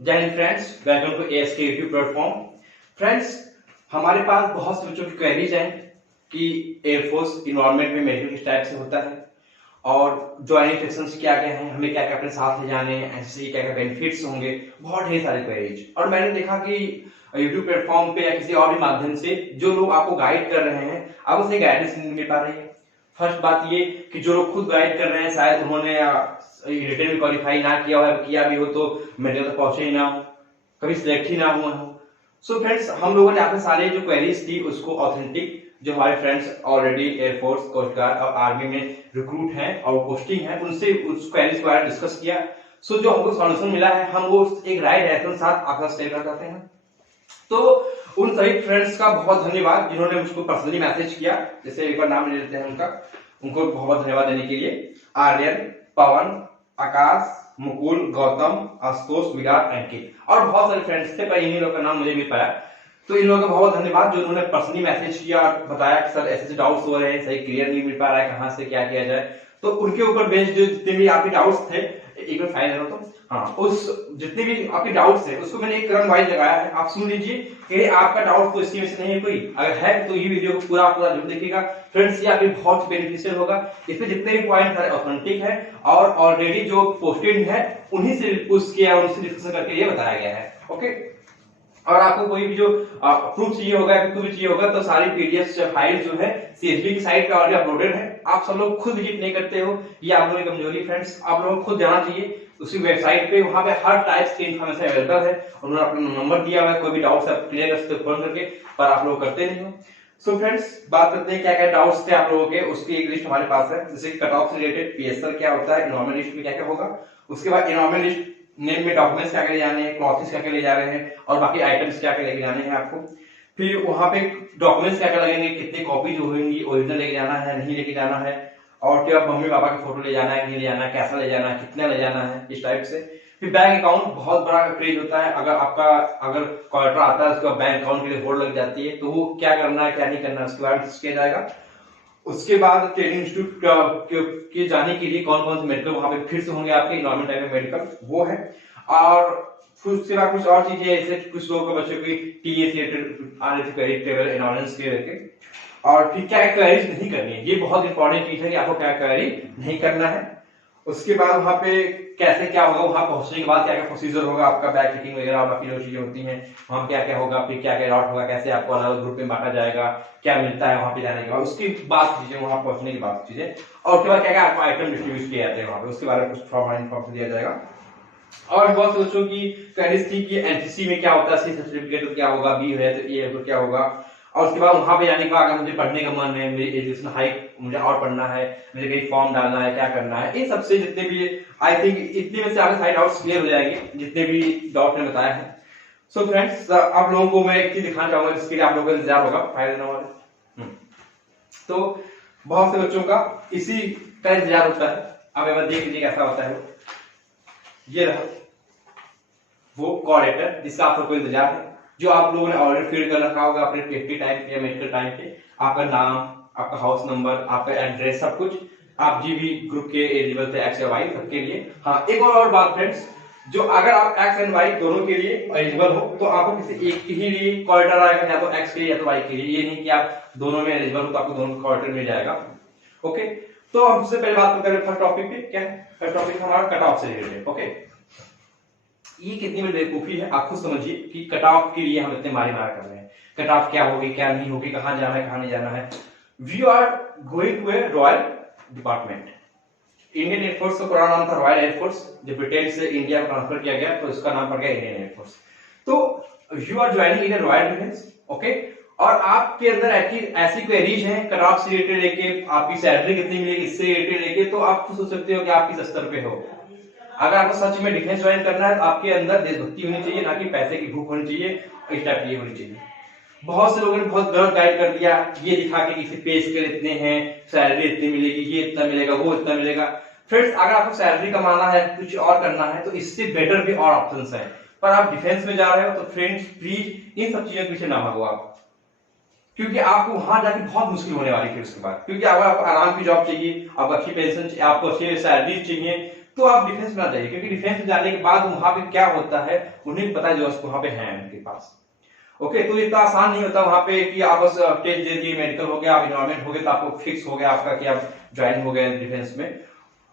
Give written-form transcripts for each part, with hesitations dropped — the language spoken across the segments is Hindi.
जय हिंद friends, welcome to ASK YouTube platform. Friends, हमारे पास बहुत से बच्चों की क्वेरीज हैं कि एयरफोर्स इन्वायरमेंट में मेडिकल किस टाइप से होता है और ज्वाइनिंग सेक्शंस क्या क्या हैं, हमें क्या क्या अपने साथ ले जाने हैं, एनसीसी क्या क्या बेनिफिट्स होंगे, बहुत ढेर सारे क्वेरीज। और मैंने देखा कि यूट्यूब प्लेटफॉर्म पे या किसी और भी माध्यम से जो लोग आपको गाइड कर रहे हैं, अब उसे गाइडेंस नहीं मिल पा रही है। फर्स्ट बात ये कि जो लोग खुद गाइड कर रहे हैं शायद उन्होंने रिटर्न में क्वालिफाई ना किया हो, किया भी हो तो मेडिकल तक पहुंचे ही ना हो, कभी सिलेक्ट ही ना हुआ हो। सो फ्रेंड्स, हम लोगों ने आपके सारे जो क्वेरीज थी उसको ऑथेंटिक, जो हमारे friends already air force, coast guard और आर्मी में रिक्रूट हैं और पोस्टिंग है, उनसे उस क्वेरीज के बारे में डिस्कस किया। सो जो हमको सॉल्यूशन मिला है, हम वो एक राइट डायरेक्शन के साथ आपका शेयर कर करते हैं। तो उन सभी फ्रेंड्स का बहुत धन्यवाद जिन्होंने मुझको पर्सनली मैसेज किया। जैसे एक बार नाम ले लेते हैं उनको बहुत धन्यवाद देने के लिए। आर्यन, पवन, आकाश, मुकुल, गौतम, आशुतोष, विराट, अंकित और बहुत सारे फ्रेंड्स थे, पर इन्हीं लोगों का नाम मुझे मिल पाया। तो इन लोगों का बहुत धन्यवाद जो उन्होंने पर्सनली मैसेज किया और बताया कि सर ऐसे डाउट्स हो रहे हैं, सही क्लियर नहीं मिल पा रहा है, कहां से क्या किया जाए। तो उनके ऊपर बेस्ड जो जितने भी आपके डाउट्स थे, एक बार फाइल करो तो हाँ, उस जितने भी आपके डाउट्स थे उसको मैंने एक क्रम वाइज लगाया है। आप सुन लीजिए कि आपका डाउट तो इसकी में से नहीं है कोई, अगर है तो ये वीडियो को पूरा जरूर देखिएगा फ्रेंड्स, ये आपके बहुत बेनिफिशियल होगा। इसमें जितने भी पॉइंट सारे ऑथेंटिक है और ऑलरेडी जो पोस्टेड है उन्हीं से पूछ किया, उनसे डिस्कशन करके ये बताया गया है। ओके, और आपको कोई भी जो प्रूफ चाहिए होगा, कुछ भी चाहिए होगा, तो सारी पीडीएफ फाइल जो है सीएसबी की साइट पे ऑलरेडी अपलोडेड है। आप सब लोग खुद विजिट नहीं करते हो, ये आप लोगों की कमजोरी फ्रेंड्स, आप लोगों को खुद जाना चाहिए उसी वेबसाइट पे। वहां पे हर टाइप की इन्फॉर्मेशन अवेलेबल है, उन्होंने अपना नंबर दिया हुआ है, कोई भी डाउट्स आप क्लियर कर सकते हो फोन करके, पर आप लोग करते नहीं हो। सो फ्रेंड्स, बात करते हैं क्या क्या डाउट्स थे आप लोगों के, उसकी एक लिस्ट हमारे पास है। जैसे कट ऑफ से रिलेटेड पीएसएल क्या होता है, इनॉर्मल लिस्ट में क्या क्या होगा, उसके बाद इनॉर्मल लिस्ट नेम में डॉक्यूमेंट्स क्या क्या ले जाने हैं, क्लॉथ्स क्या क्या ले जा रहे हैं और बाकी आइटम्स क्या क्या लेके जाने हैं आपको। फिर वहां पे डॉक्यूमेंट्स क्या क्या लगेंगे, कितनी कॉपी जो होंगी, ओरिजिनल लेके जाना है नहीं लेके जाना है, और क्या मम्मी पापा की फोटो ले जाना है नहीं ले जाना है, कैसा ले जाना है, कितना ले जाना है, इस टाइप से। फिर बैंक अकाउंट बहुत बड़ा क्रेज होता है, अगर क्वार्टर आता है उसका बैंक अकाउंट के लिए होल्ड लग जाती है, तो वो क्या करना है क्या नहीं करना है उसके बारे में किया जाएगा। उसके बाद ट्रेनिंग इंस्टीट्यूट के जाने के लिए कौन कौन से मेडिकल वहां पे फिर से होंगे आपके नॉर्मल टाइप में मेडिकल, वो है। और फिर उसके बाद कुछ और चीजें, जैसे कुछ लोगों के बच्चों की टीए से रिलेटेड आ रही थी क्वेरी, टेबल एनालिसिस के लेके। और फिर क्या क्वेरीज नहीं करनी है, ये बहुत इंपॉर्टेंट चीज है कि आपको क्या क्वेरी नहीं करना है। उसके बाद वहां पे कैसे क्या होगा, वहां पहुंचने के बाद क्या क्या प्रोसीजर होगा आपका, बैग चेकिंग वगैरह और बाकी जो चीजें होती हैं, वहां क्या क्या होगा, फिर क्या क्या राउट होगा, कैसे आपको अलग अलग ग्रुप में बांटा जाएगा, क्या मिलता है वहां पे जाने के बाद, उसकी बात चीजें, वहां पहुंचने की बात चीजें। और उसके बाद क्या क्या आपको आइटम डिस्ट्रीब्यूट किए जाते हैं वहां पे, उसके बारे में कुछ फॉर्म इन्फॉर्मेशन दिया जाएगा। और बहुत बच्चों की क्वेरीज थी कि एनसीसी में क्या होता है, सी सर्टिफिकेट तो क्या होगा, बी है तो ए है तो क्या होगा। और उसके बाद वहां पे जाने के बाद अगर मुझे पढ़ने का मन है, मेरी एजुकेशन हाइट मुझे और पढ़ना है, मुझे कहीं फॉर्म डालना है, क्या करना है, इन सबसे जितने भी आई थिंक इतने में से आपके सारे डाउट्स क्लियर हो जाएंगे जितने भी डाउट ने बताया है। सो फ्रेंड्स, आप लोगों को मैं एक चीज दिखाना चाहूंगा जिसके लिए आप लोगों का इंतजार होगा, फायदा ना हो। तो बहुत से बच्चों का इसी का इंतजार होता है। अब एक बार देख लीजिए कैसा होता है। ये रहा वो कोऑर्डिनेटर जिसका आप लोगों को इंतजार है, जो आप लोगों ने ऑलरेडी फिल कर रखा होगा अपने टेस्टी टाइम पे या मेडिकल टाइम पे। आपका नाम, आपका हाउस नंबर, आपका एड्रेस, सब कुछ आप जीबी ग्रुप के एलिजिबल थे, एक्स या वाई सबके लिए। हाँ, एक और बात फ्रेंड्स, जो अगर आप एक्स एंड वाई दोनों के लिए एलिजिबल हो तो आपको किसी एक ही लिए क्वार्टर आएगा, या तो एक्स के लिए या तो वाई के लिए। ये नहीं कि आप दोनों में एलिजिबल हो तो आपको दोनों क्वार्टर मिल जाएगा। ओके, तो हम सबसे पहले बात करें फर्स्ट टॉपिक पे। क्या है फर्स्ट टॉपिक हमारा? कट ऑफ से रिलेटेड। ओके, ये कितनी बड़ी बेवकूफी है आप खुद समझिए कि कट ऑफ के लिए हम इतने मार कर रहे हैं। कट ऑफ क्या होगी क्या नहीं होगी, कहां जाना है कहां नहीं जाना है। We are going to a royal department. Indian air force का पुराना नाम था रॉयल एयरफोर्स, जब ब्रिटेन से इंडिया में ट्रांसफर किया गया तो इसका नाम पड़ गया इंडियन एयरफोर्स। तो you are joining in a royal defence. Okay, और आपके अंदर ऐसी क्वेरीज हैं कट ऑफ से रिलेटेड लेके, आपकी सैलरी कितनी मिलेगी इससे रिलेटेड लेके, तो आप सोच सकते हो कि आप किस स्तर पे हो। अगर आपको सच में डिफेंस ज्वाइन करना है तो आपके अंदर देशभक्ति होनी चाहिए, ना कि पैसे की भूख होनी चाहिए, इस टाइप की होनी चाहिए। बहुत से लोगों ने बहुत गलत गाइड कर दिया, ये दिखा के किसी पे स्केल इतने हैं, सैलरी इतनी मिलेगी, ये इतना मिलेगा, वो इतना मिलेगा। फ्रेंड्स, अगर आपको सैलरी कमाना है, कुछ और करना है, तो इससे बेटर भी और ऑप्शंस हैं। पर आप डिफेंस में जा रहे हो तो फ्रेंड्स प्लीज इन सब चीजों के पीछे ना भागो आप, क्योंकि आपको वहां जाके बहुत मुश्किल होने वाली है उसके बाद। क्योंकि अगर आपको आराम की जॉब चाहिए, आपको अच्छी पेंशन चाहिए, आपको अच्छी सैलरी चाहिए, तो आप डिफेंस में आ जाइए, क्योंकि डिफेंस में जाने के बाद वहां पे क्या होता है उन्हें पता है, जो वहां पे है उनके पास। ओके, तो इतना आसान नहीं होता वहां पे कि आप बस टेस्ट दे दिए, मेडिकल हो गया, आप इन्वायरमेंट हो गया, तो आपको फिक्स हो गया आपका कि आप ज्वाइन हो गए डिफेंस में।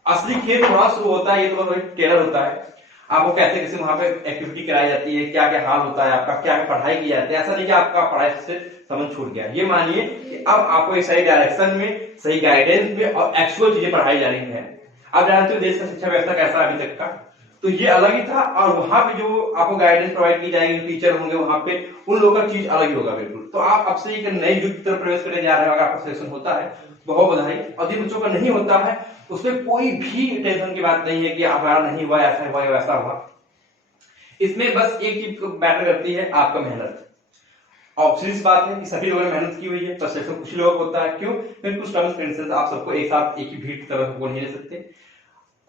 असली खेल वहां शुरू होता है, ये तो एक टेलर होता है, आपको कैसे कैसे वहां पे एक्टिविटी कराई जाती है, क्या क्या हाल होता है आपका, क्या पढ़ाई की जाती है। ऐसा नहीं कि आपका पढ़ाई से समझ छूट गया, ये मानिए कि अब आपको एक सही डायरेक्शन में, सही गाइडेंस में और एक्चुअल चीजें पढ़ाई जा रही है। आप जानते हो देश का शिक्षा व्यवस्था कैसा अभी तक का, तो ये अलग ही था, और वहां पे जो आपको गाइडेंस प्रोवाइड की जाएगी, टीचर होंगे वहां पे, उन लोगों का चीज अलग ही होगा बिल्कुल। तो आप अब से एक नई युग की तरफ प्रवेश करने जा रहे हो, अगर आपका सिलेक्शन होता है बहुत बधाई, और जिन बच्चों का नहीं होता है उसमें कोई भी टेंशन की बात नहीं है कि हमारा नहीं हुआ, ऐसा हुआ या वैसा हुआ। इसमें बस एक चीज मैटर करती है, आपका मेहनत। ऑब्वियस बात है कि सभी लोगों ने मेहनत की हुई है, पर सिर्फ कुछ लोगों को होता है। क्यों? क्योंकि कुछ टर्म्स कंडीशंस आप सबको एक साथ एक ही भीड़ की तरह को नहीं ले सकते,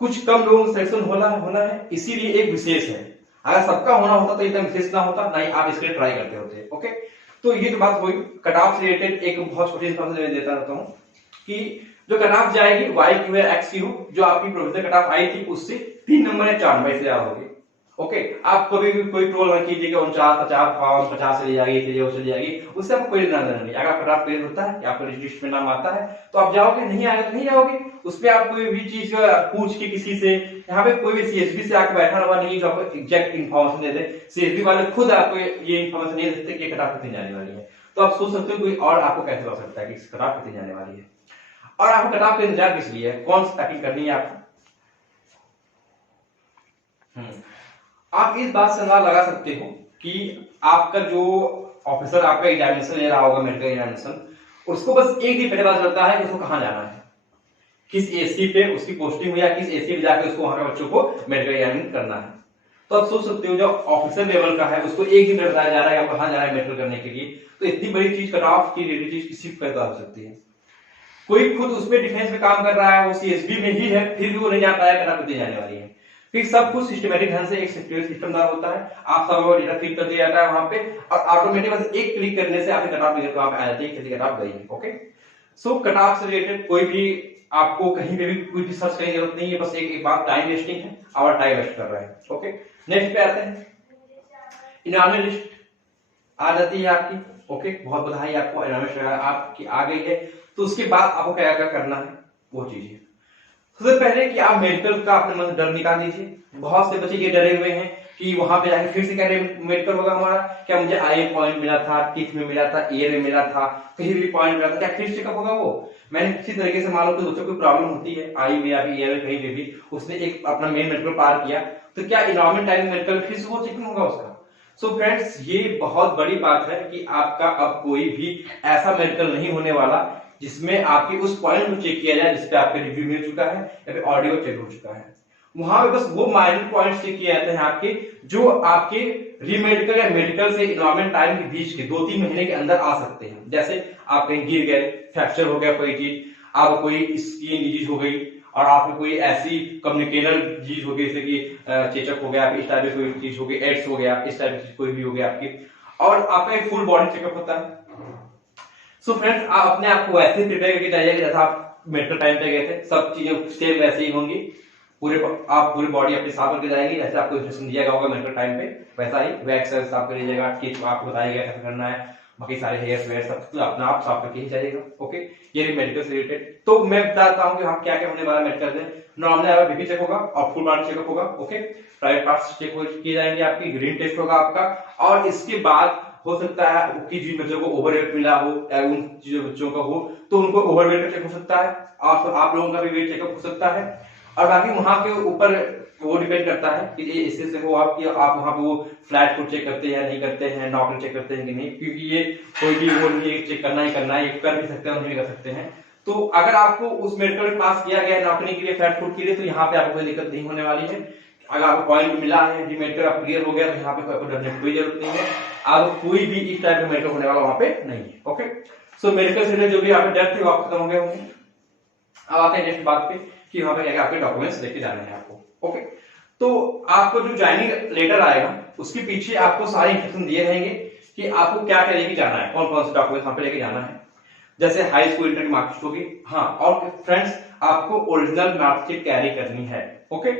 कुछ कम लोगों को सिलेक्शन होना है, इसीलिए एक विशेष है। अगर सबका होना होता तो इतना विशेष ना होता, नहीं आप इसके लिए ट्राई करते होते। ओके, तो ये तो बात हुई कट ऑफ से रिलेटेड। एक बहुत छोटी इन्फॉर्मेशन देता रहता हूँ कि जो कट ऑफ जाएगी वाई क्यू या एक्स क्यू, जो आपकी प्रोविजनल कट ऑफ आई थी उससे 3 नंबर या 4 नंबर से ज्यादा होगी। ओके, आप कभी भी कोई ट्रोल मत कीजिए कि 49, 50 चली जाएगी, चली जाएगी, उससे आपको कोई लेना देना नहीं। अगर कट ऑफ क्लियर होता है कि आपका रजिस्ट्रेशन में नाम आता है तो आप जाओगे, नहीं आएगा तो नहीं जाओगे। उस पर आप कोई भी चीज पूछ के किसी से, यहाँ पे कोई भी सीएसबी से आके बैठा हुआ नहीं जो आपको एग्जैक्ट इन्फॉर्मेशन दे दे। सीएसबी वाले खुद आपको ये इन्फॉर्मेशन नहीं देते कि कट ऑफ कितनी जाने वाली है। तो आप सोच सकते हो कोई और आपको कैसे बता सकता है कि कट ऑफ कितनी जाने वाली है, और आपको कट ऑफ का इंतजार किस लिए है, कौन सी पैकिंग करनी है आपको। आप इस बात से अंदाजा लगा सकते हो कि आपका जो ऑफिसर आपका एग्जामिनेशन ले रहा होगा, मेडिकल एग्जामिनेशन, उसको बस एक दिन पहले पता चलता है कि उसको कहां जाना है, किस एसी पे उसकी पोस्टिंग हुई, या किस एसी पे जाकर उसको वहां के बच्चों को मेडिकल एग्जामिनेशन करना है। तो आप सोच सकते हो जो ऑफिसर लेवल का है उसको एक दिन बताया जा रहा है आप कहां जा रहा है मेडिकल करने के लिए। तो इतनी बड़ी चीज कट ऑफ की रिलेटेड चीज किसी को पैदा हो सकती है। कोई खुद उसमें डिफेंस में काम कर रहा है, वो सीएसबी में ही है, फिर भी वो नहीं जा पाया कट ऑफ कितनी जाने वाली है। फिर सब कुछ सिस्टमेटिक ढंग से एक सिस्टमदार होता है, आप सब डेटा फीड कर दिया जाता है वहां पे, और ऑटोमेटिक बस एक क्लिक करने से आपकी कट ऑफ निकल वहां पे आ जाती है, कितनी कट ऑफ गई है। ओके, सो कट ऑफ से रिलेटेड कोई भी आपको कहीं पे भी कुछ भी सर्च करने की जरूरत नहीं है, बस एक बात टाइम वेस्टिंग है, और टाइम वेस्ट कर रहे हैं। ओके, नेक्स्ट पे आते हैं, इन्वायरमेंट लिस्ट आ जाती है आपकी। ओके, बहुत बधाई आपको, इन्वायरमेंट आपकी आ गई है। तो उसके बाद आपको क्या क्या करना है वो चीजें। सबसे पहले कि आप मेडिकल का अपने मन से डर निकाल दीजिए। बहुत से बच्चे ये डरे हुए हैं कि वहां पे जाके फिर से क्या मेडिकल होगा हमारा, क्या मुझे आई पॉइंट मिला था, टीथ में मिला था, ईयर में मिला था, कहीं भी पॉइंट मिला था, क्या फिर चेकअप होगा वो। मैंने किसी तरीके से मान लो कि बच्चों को प्रॉब्लम होती है आई में या ईयर में, कहीं पे भी उसने एक अपना मेन मेडिकल पार किया, तो क्या इन्वायरमेंट टाइम मेडिकल फिर से वो चेकिंग होगा उसका। सो फ्रेंड्स, ये बहुत बड़ी बात है कि आपका अब कोई भी ऐसा मेडिकल नहीं होने वाला जिसमें आपके उस पॉइंट को चेक किया जाए जिसपे आपका रिव्यू मिल चुका है या फिर ऑडियो चेक हो चुका है। वहां पे बस वो माइनर पॉइंट्स चेक किए जाते हैं आपके, जो आपके रीमेडिकल या मेडिकल से इन्वायरमेंट टाइम के बीच के 2-3 महीने के अंदर आ सकते हैं। जैसे आप कहीं गिर गए, फ्रैक्चर हो गया कोई चीज, आप कोई स्किन डिजीज हो गई, और आपको कोई ऐसी कम्युनिकेबल डिजीज हो गई जैसे कि चेचक हो गया, इस टाइप की कोई चीज हो गई, एड्स हो गया, इस टाइप की कोई भी हो गया आपकी, और आपका एक फुल बॉडी चेकअप होता है। सो फ्रेंड्स, आप अपने आप को वैसे प्रिपेयर करके जाइए जैसा आप मेडिकल टाइम पे गए थे, सब चीजें सेम वैसे ही होंगी, आप पूरी बॉडी अपनी साफ करके जाएंगे जैसे आपको इंस्ट्रक्शन दिया गया होगा मेडिकल टाइम पे, वैसा ही वैक्स साफ कर लीजिएगा, टीथ आपको बताया गया कैसे करना है, बाकी सारे हेयर्स वेयर सब अपना आप साफ करके ही जाइएगा। ओके, ये मेडिकल से रिलेटेड। तो मैं बताता हूँ कि हम क्या क्या होने वाला मेडिकल में। नॉर्मली आपका बीपी चेक होगा और फुल बॉडी चेकअप होगा। ओके, प्राइवेट पार्ट्स चेक किए जाएंगे, आपकी यूरिन टेस्ट होगा आपका, और इसके बाद हो सकता है कि जिन बच्चों को ओवरवेट मिला हो या उन बच्चों का हो तो उनको ओवरवेट चेक हो सकता है, और आप लोगों का भी वेट चेकअप हो सकता है। और बाकी वहां के ऊपर वो डिपेंड करता है कि ये इससे से हो आप वहां पे वो फ्लैट फुट चेक करते हैं नहीं करते हैं, नॉकल चेक करते हैं कि नहीं, क्योंकि ये कोई भी वो नहीं चेक करना ही करना है, ये कर भी सकते हैं और नहीं कर सकते हैं। तो अगर आपको उस मेडिकल में पास किया गया नौकरी के लिए, फ्लैट फुट के लिए, तो यहाँ पे आपको कोई दिक्कत नहीं होने वाली है। अगर आपको पॉइंट मिला है, मेडिकल आप क्लियर हो गया, तो यहाँ पे कोई डरने की कोई जरूरत नहीं है। आप कोई भी इस टाइप का मेडिकल होने वाला वहां पे नहीं है। ओके, सो मेडिकल से जो भी आपके डर थे वो खत्म हो गए होंगे। अब आते हैं नेक्स्ट बात पे कि वहां पे क्या आपके डॉक्यूमेंट्स लेके जाने हैं आपको। ओके, तो आपको जो ज्वाइनिंग लेटर आएगा उसके पीछे आपको सारे इंस्ट्रक्शन दिए रहेंगे कि आपको क्या क्या लेके जाना है, कौन कौन से डॉक्यूमेंट्स वहां पे लेके जाना है। जैसे हाई स्कूल इंटर की मार्कशीट होगी, हाँ, और फ्रेंड्स आपको ओरिजिनल मार्कशीट कैरी करनी है। ओके।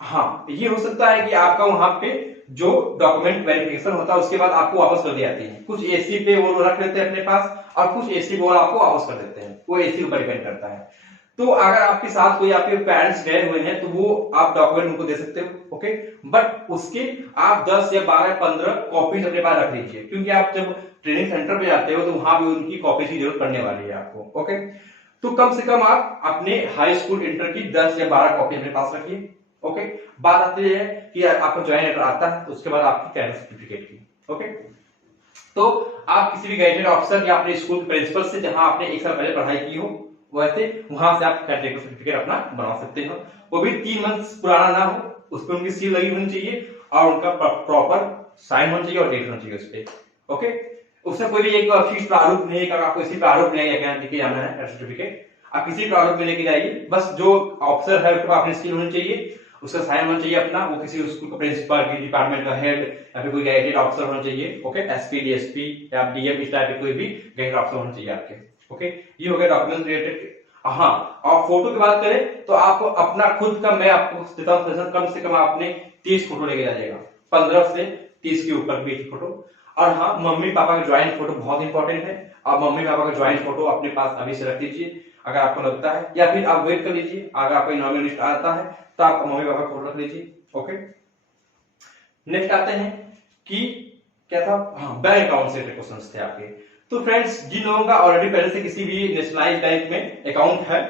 हाँ, ये हो सकता है कि आपका वहां पे जो डॉक्यूमेंट वेरिफिकेशन होता है उसके बाद आपको वापस कर दी जाती है। कुछ एसी पे वो रख लेते हैं अपने पास और कुछ एसी पे वो आपको वापस कर देते हैं, वो एसी ऊपर डिपेंड करता है। तो अगर आपके साथ कोई आपके पेरेंट्स गए हुए हैं तो वो आप डॉक्यूमेंट उनको दे सकते हो, ओके। बट उसके आप 10 या 12 15 कॉपीज अपने पास रख लीजिए, क्योंकि आप जब ट्रेनिंग सेंटर पे जाते हो तो वहां भी उनकी कॉपीज की जरूरत पड़ने वाली है आपको, ओके। तो कम से कम आप अपने हाई स्कूल इंटर की 10 या 12 कॉपी अपने पास रखिए, ओके। बात आती है कि आपको ज्वाइन लेटर आता है तो उसके बाद आपकी कैडर सर्टिफिकेट की, ओके। तो आप किसी भी गैजेटेड ऑफिसर या अपने स्कूल प्रिंसिपल से जहां आपने एक साल पहले पढ़ाई की हो वैसे वहां से आप कैडेट सर्टिफिकेट अपना बना सकते हो। वो भी 3 मंथ पुराना ना हो, उस पर उनकी सील लगी होनी चाहिए और उनका प्रॉपर साइन होना चाहिए और डेट होना चाहिए उस पर, ओके। उसमें कोई भी एक फीस प्रारूप नहीं है, आपको इसी प्रारूप में लेके जाना है सर्टिफिकेट, आप किसी प्रारूप में लेके जाइए। बस जो ऑफिसर है उसके पास अपनी स्किल होनी चाहिए, उसका साइन होना चाहिए अपना, वो किसी स्कूल का प्रिंसिपल की डिपार्टमेंट का हेड या फिर कोई गैजेटेड ऑफिसर होना चाहिए, ओके। एसपी डीएसपी या डीएम इस टाइप के कोई भी गैजेटेड ऑफिसर होना चाहिए आपके, ओके। ये हो गया डॉक्यूमेंट रिलेटेड। हाँ, और फोटो की बात करें तो आपको अपना खुद का, मैं आपको देता हूं सजेशन, कम से कम आपने 30 फोटो लेके जाइएगा, 15 से 30 के ऊपर भी फोटो। और हाँ, मम्मी पापा का ज्वाइंट फोटो बहुत इंपॉर्टेंट है। आप मम्मी पापा का ज्वाइंट फोटो अपने पास अभी से रख लीजिए अगर आपको लगता है, या फिर आप वेट कर लीजिए, अगर आपको इनॉमिनल लिस्ट आता है तो आप मम्मी पापा का फोटो रख लीजिए, ओके। नेक्स्ट आते हैं कि क्या था, हाँ, बैंक अकाउंट से क्वेश्चंस थे आपके। तो फ्रेंड्स, जिन लोगों का ऑलरेडी पहले से किसी भी नेशनलाइज्ड बैंक में अकाउंट है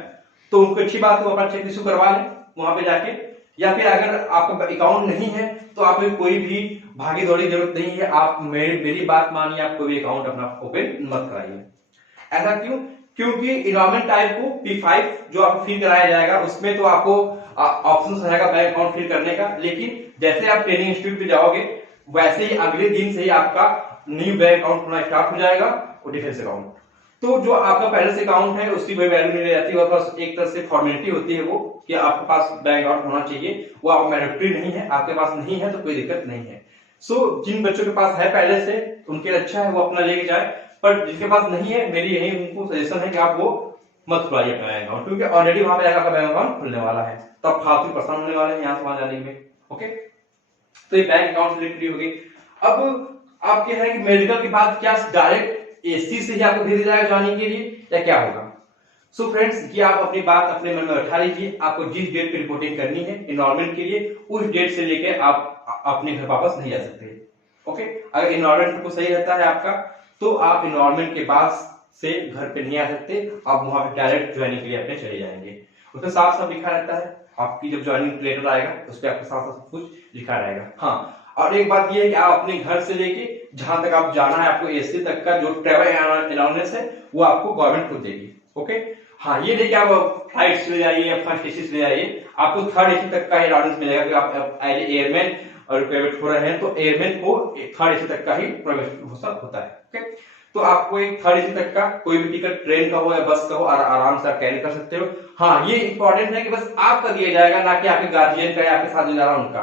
तो उनको अच्छी बात है, अपना चेक इशू करवा लें वहां पे जाके। या फिर अगर आपका अकाउंट नहीं है तो आप कोई भी भागी दौड़ी जरूरत नहीं है, आप मेरी बात मानिए, आप कोई भी अकाउंट अपना ओपन मत कराइए। ऐसा क्यों? क्योंकि इनरोलमेंट टाइप को P5 जो आपको फिल कराया जाएगा उसमें तो आपको ऑप्शन रहेगा बैंक अकाउंट फिल करने का, लेकिन जैसे आप ट्रेनिंग इंस्टीट्यूट पे जाओगे वैसे ही अगले दिन से ही आपका न्यू बैंक अकाउंट होना स्टार्ट हो जाएगा और डिफेंस अकाउंट। तो जो आपका पहले से अकाउंट है उसकी कोई वैल्यू नहीं रहती है, बस एक तरह से फॉर्मेलिटी होती है वो कि आपके पास बैंक अकाउंट होना चाहिए, वो आप मैंडेटरी नहीं है, आपके पास नहीं है तो कोई दिक्कत नहीं है। सो जिन बच्चों के पास है पहले से उनके लिए अच्छा है, वो अपना लेके जाए, पर जिनके पास नहीं है मेरी यही उनको सजेशन है कि आप वो मत खुलाइए अपना बैंक अकाउंट, क्योंकि ऑलरेडी वहां पे जाकर आपका बैंक अकाउंट खुलने वाला है तो आप फालतू परेशान होने वाले हैं यहाँ से वहां जाने में, ओके। तो ये बैंक अकाउंट से रिलेटेड होगी। अब आपके है कि मेडिकल के बाद क्या डायरेक्ट एसी से ही आपको भेजा जाएगा जाने के लिए या क्या होगा? सो फ्रेंड्स, ये आप अपनी बात अपने मन में उठा लीजिए, आपको जिस डेट पे रिपोर्टिंग करनी है इनरोलमेंट के लिए उस डेट से लेके आप अपने घर वापस नहीं जा सकते, ओके। अगर इनरोलमेंट को सही रहता है आपका तो आप इनरोलमेंट के बाद से घर पे नहीं आ सकते, आप वहां पे डायरेक्ट ज्वाइनिंग के लिए अपने चले जाएंगे। उसमें साफ साफ लिखा रहता है, आपकी जब ज्वाइनिंग लेटर आएगा उस पर आपके साथ सब कुछ लिखा रहेगा। हाँ, और एक बात ये है कि आप अपने घर से लेके जहां तक आप जाना है आपको एसी तक का जो ट्रेवल अलाउंस है वो आपको गवर्नमेंट खुद देगी, ओके। हाँ, ये नहीं कि आप फ्लाइट से ले जाइए या फर्स्ट एसी से ले जाइए, आपको थर्ड एसी तक का अलाउंस मिलेगा कि आप एज एयरमैन और प्राइवेट हो रहे हैं तो एयरमैन को थर्ड एसी तक का ही प्रवेश होता है, ओके। तो आपको एक थर्ड एसी तक का कोई भी टिकट ट्रेन का हो या बस का हो आराम से आप कैरी कर सकते हो। हाँ, ये इंपॉर्टेंट है कि बस आपका दिया जाएगा, ना कि आपके गार्जियन का या आपके साथ जो जा रहा है उनका।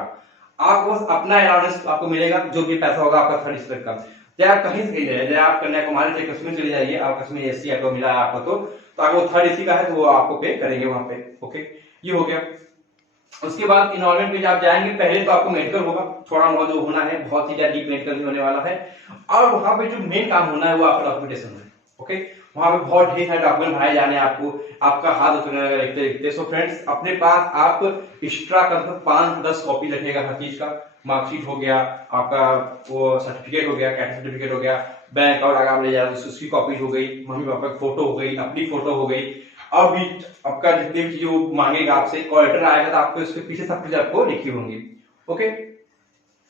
आप बस अपना अलाउंस आपको मिलेगा, जो भी पैसा होगा आपका थर्ड एसी तक का। चाहे आप कहीं से जाइए, चाहे आप कन्याकुमारी से कश्मीर चले जाइए, आप कश्मीर एसी आपको मिला है आपको तो अगर वो थर्ड एसी का है तो वो आपको पे करेंगे वहां पे, ओके। ये हो गया। उसके बाद इनरोलमेंट पे आप जाएंगे, पहले तो आपको मेडिकल होगा, थोड़ा बहुत जो होना है, बहुत ही ज्यादा डीप मेडिकल होने वाला है। और वहां पे जो मेन काम होना है वो आपका डॉक्यूमेंटेशन है, ओके। वहां पे बहुत ढेर सारे डॉक्यूमेंट भराए जाने हैं आपको, आपका हाथ उठने लिखते लिखते। सो फ्रेंड्स, अपने पास आप एक्स्ट्रा कम से कम 5-10 कॉपी रखिएगा हर चीज का। मार्कशीट हो गया, आपका वो सर्टिफिकेट हो गया, कैट सर्टिफिकेट हो गया, बैंक अकाउंट अगर आप ले जा रहे हैं उसकी कॉपी हो गई, मम्मी पापा की फोटो हो गई, अपनी फोटो हो गई। और भी आपका जितने भी चीजें वो मांगेगा आपसे, कॉलेटर आएगा तो आपको उसके पीछे सब कुछ आपको लिखी होंगी, ओके।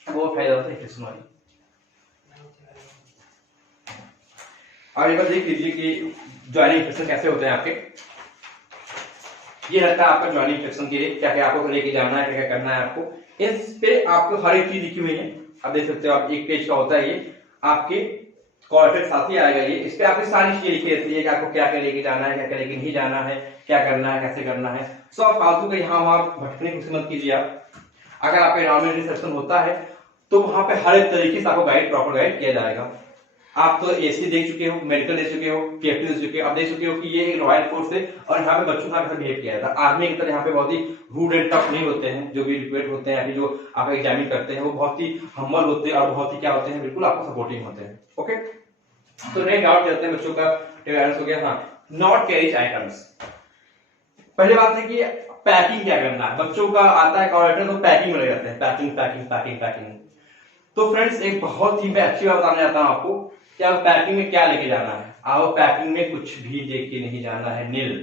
वो फायदा होता है स्टेशनरी। और एक बार देख लीजिए कि ज्वाइनिंग इंस्ट्रक्शन कैसे होते हैं आपके। ये रहता है आपका ज्वाइनिंग इंस्ट्रक्शन के लिए, क्या क्या आपको लेके जाना है, क्या क्या करना है आपको। इस पे आपको हर एक चीज लिखी हुई है, आप देख सकते हो। आप एक पेज का होता है ये, आपके कॉर्पोरेट साथ ही आएगा ये। इस पे आपकी सारी चीजें लिखी रहती है कि आपको क्या क्या लेके जाना है, क्या क्या लेके नहीं जाना है, क्या करना है, कैसे करना है। सो आप फालतू का यहाँ वहां भटकने की मत कीजिए आप। अगर आपका एनवायरमेंट रिसेप्शन होता है तो वहां पे हर एक तरीके से आपको गाइड, प्रॉपर गाइड किया जाएगा। आप तो एसी देख चुके हो, मेडिकल देख चुके हो, पीएफटी देख चुके हो, अब देख चुके हो कि ये एक रॉयल फोर्स है और यहाँ पे बच्चों का बिहेव किया था आर्मी की तरह। यहाँ पे बहुत ही रूड एंड टफ नहीं होते हैं, जो भी रिक्रूट होते हैं अभी जो आप एग्जामिन करते हैं वो बहुत ही हम्बल होते हैं और बहुत ही क्या होते हैं, बिल्कुल आपको सपोर्टिंग होते हैं। ओके, तो नेक्स्ट डाउट करते हैं बच्चों का हो गया। हाँ, नॉट कैरीज आइटम्स। पहली बात है कि पैकिंग क्या करना है, बच्चों का आता है कॉर्डिनेटर तो पैकिंग में लग जाते हैं, पैकिंग पैकिंग पैकिंग पैकिंग। तो फ्रेंड्स एक बहुत ही अच्छी बात बताने जाता हूं आपको कि आप पैकिंग में क्या लेके जाना है। आप पैकिंग में कुछ भी लेके नहीं जाना है, नील।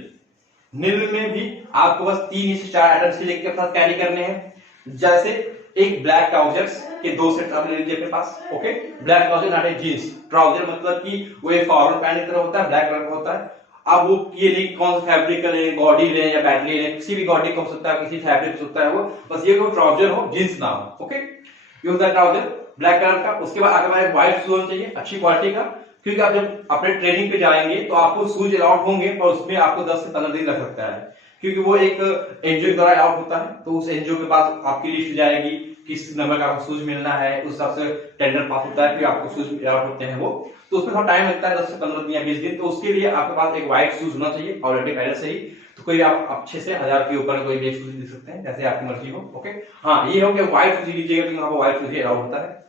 नील में भी आपको बस 3 से 4 आइटम्स ही लेके साथ कैरी करने हैं। जैसे एक ब्लैक ट्राउजर्स के 2 सेट आप ले लीजिए अपने पास। Okay, black trouser not a jeans. Trouser मतलब कि वो एक फॉर्मल पैंट की तरह होता है, ब्लैक कलर का होता है। अब वो ये नहीं कौन सा फैब्रिक का लें, गॉडी लें या बैटली लें, किसी भी गॉडी का हो सकता है, किसी फैब्रिक हो सकता है वो, बस ये ट्राउजर हो, जींस ना हो। ओके, ये होता है ट्राउजर ब्लैक कलर का। उसके बाद आगे हमारे व्हाइट शूज होना चाहिए अच्छी क्वालिटी का, क्योंकि आप जब अपने ट्रेनिंग पे जाएंगे तो आपको शूज अलाउड होंगे पर उसमें आपको 10 से 15 दिन लग सकता है, क्योंकि वो एक एनजीओ के द्वारा अलाउड होता है। तो उस एनजीओ के पास आपकी लिस्ट जाएगी किस नंबर का आपको शूज मिलना है, उस हिसाब से टेंडर पास होता है कि आपको शूज अलाउड होते हैं वो। तो उसमें थोड़ा टाइम लगता है 10 से 15 दिन या 20 दिन। तो उसके लिए आपके पास एक व्हाइट शूज होना चाहिए ऑलरेडी पहले से ही। तो कोई आप अच्छे से 1000 के ऊपर कोई भी शूज ले सकते हैं, जैसे आपकी मर्जी हो। ओके, हाँ ये हो गया व्हाइट शूज लीजिएगा क्योंकि वहां पर व्हाइट शूज अलाउड होता है।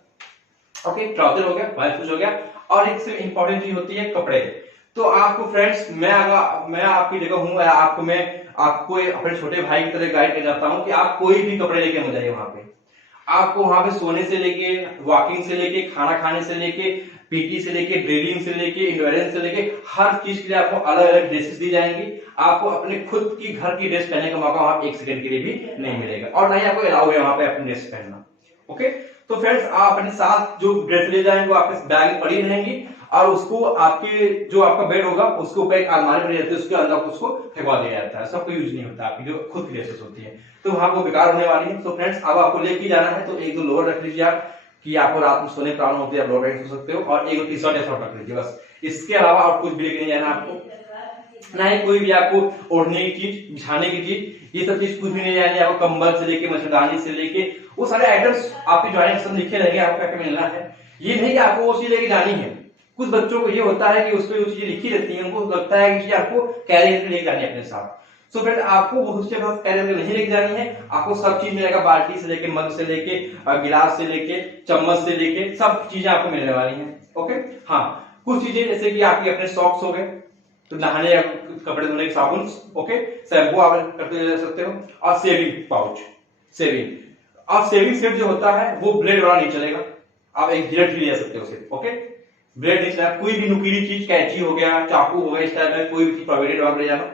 ओके, ट्राउजर हो गया, व्हाइट शूज हो गया। और एक से इंपॉर्टेंट चीज होती है कपड़े। तो आपको फ्रेंड्स मैं आपकी जगह हूं, आपको अपने छोटे भाई की तरह गाइड कर जाता हूं कि आप कोई भी कपड़े लेके मत जाइए वहां पे। आपको वहां पे सोने से लेके, वॉकिंग से लेके, खाना खाने से लेके, पीटी से लेके, ड्रिलिंग से लेके, इंडोरेंस से लेके हर चीज के लिए आपको अलग अलग ड्रेसेस दी जाएंगी। आपको अपने खुद की घर की ड्रेस पहनने का मौका वहां 1 सेकंड के लिए भी नहीं मिलेगा और ना ही आपको अलाउ है वहां पे अपनी ड्रेस पहनना। ओके, तो फ्रेंड्स आप अपने साथ जो ड्रेस ले जाएंगे वो आपके बैग में पड़ी रहेंगी और उसको आपके जो आपका बेड होगा उसके ऊपर एक अलमारी बनी रहती है, उसके अंदर उसको फेंकवा दिया जाता है। सबको यूज नहीं होता, आपकी जो खुद की ड्रेसेस होती है तो वहां वो बेकार होने वाली है। तो फ्रेंड्स अब आपको लेके जाना है तो 1-2 लोअर रख लीजिए आप, कि आपको रात में सोने प्रॉब्लम होती है, आप लोअर सो सकते हो, और 1-2 टी शर्ट या शॉर्ट रख लीजिए बस। इसके अलावा और कुछ भी लेके नहीं जाना आपको, ना ही कोई भी आपको ओढ़ने की चीज, बिछाने की चीज, ये सब चीज कुछ भी नहीं जानी। आपको कंबल से लेके, मच्छरदानी से लेके, वो सारे आइटम्स आपकी ज्वाइनिंग सब लिखे रहेंगे, आपको क्या मिलना है। ये नहीं कि आपको वो चीज लेके जानी है। कुछ बच्चों को ये होता है कि उसमें वो चीजें लिखी रहती हैं, उनको लगता है कि आपको कैरी करके लेके जानी है अपने साथ। सो फ्रेंड आपको वो उसके पास कैरी करके नहीं लेके जानी है, आपको सब चीज मिलेगा, बाल्टी से लेके, मग से लेके, गिलास से लेके, चम्मच से लेके, सब चीजें आपको मिलने वाली हैं। ओके, हाँ कुछ चीजें जैसे कि आपके अपने सॉक्स हो गए, तो नहाने या कपड़े धोने के साबुन, ओके, शैम्पू आप करते ले सकते हो, और सेविंग पाउच, सेविंग सेट जो होता है वो ब्लेड वाला नहीं चलेगा, आप एक जिलेट भी ले सकते हो सिर्फ। ओके, ब्लेड नहीं चलेगा, कोई भी नुकीली चीज, कैंची हो गया, चाकू हो गया, इस टाइप में कोई भी चीज प्रोवाइडेड आप ले जाना।